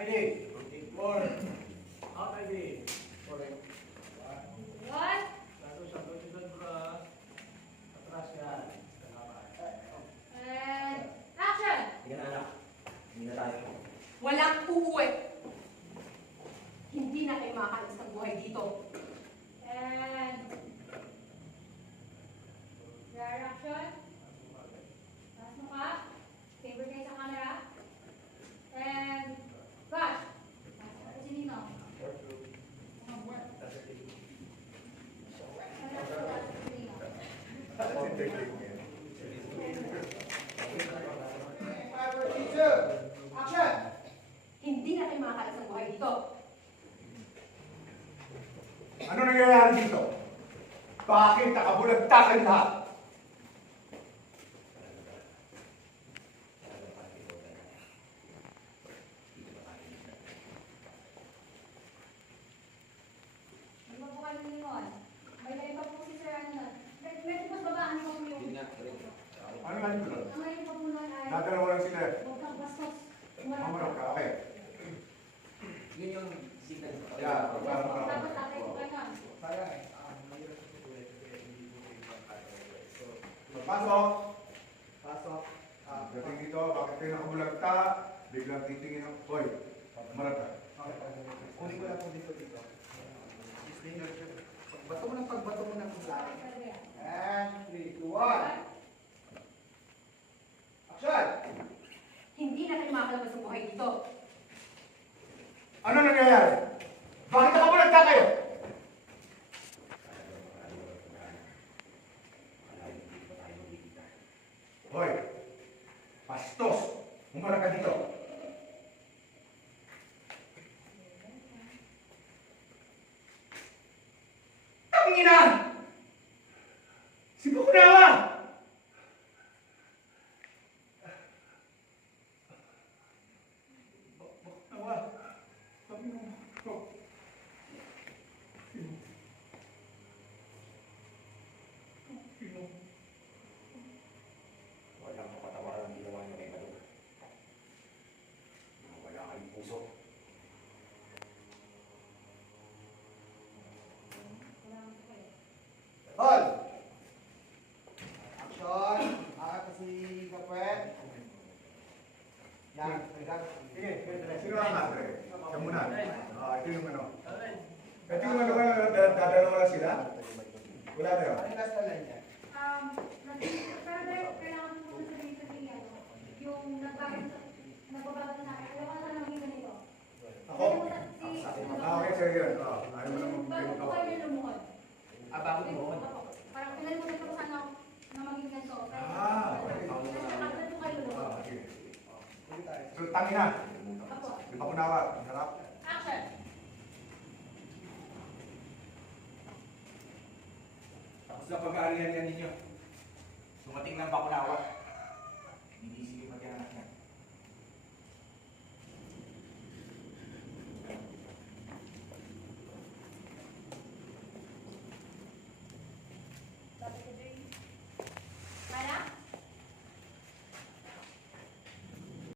ID. More. Out ID. Correct. What? Satu dito bro. Atras yan. And action! Hindi na anak. Hindi na tayo. Walang uuwi. Hindi na kayo makakalis ng buhay dito. And your action. Taas mo ka. Favor kayo sa camera. And rush. Kasi nino. Hindi na kayo makakalis ng buhay dito. Ano nangyayari dito? Bakit nakabulagtakan lahat? Ano ba po kayo ningon? May layo pa po si Sir ano na. Medyo mas babaan ko po yung... Ano nga dito? Ang layo pa po nun ay... Nadalawa lang sila. Huwag kang bastos. Mamarap ka, okay. Yun yung signal. Yeah, para. Tapos tatay ko kayo nun. Magpasok. Pasok. Dating dito, bakit kayo nakabulagta? Biglang titingin ng, hoy, mamarap ka. Kunin ko lang po dito. Pagbato mo ng sa akin. And 3, 2, 1. Action! Hindi na kayo makakalabas ng buhay dito. Ano nangyayari? Bakit nakabulagta kayo? Hoy, pastos, umarap ka dito. Tangina! Si Bukunawa! Bukunawa, sabi mo, Walang kapatawaran ang ginawa niyo kay Balog. Wala kayong puso. Hold! Action! Kasi kapwet. Yan. sige, sino ang madre? Siya muna. Ito yung ano. Ito yung ano, dadalawa lang sila? Wala na yun. Ano yung last na line niya? Pero kailangan po muna sabihin sa inyo, yung nagbabago sa akin, alam ko na lang yung ganito. Ako? Okay, sige yun. Ayaw mo naman Bago po kayo lumuhod. Bago mo. Parang pinalimutan ko sana na maging ganito. Okay. Kapag po kayo lumuhod. Sige. Sige tayo. So, tangina. Apo. Di ba kunawa? Harap. Action! Tapos na pag-aarihan yan ninyo. Dumating ng Bakunawa.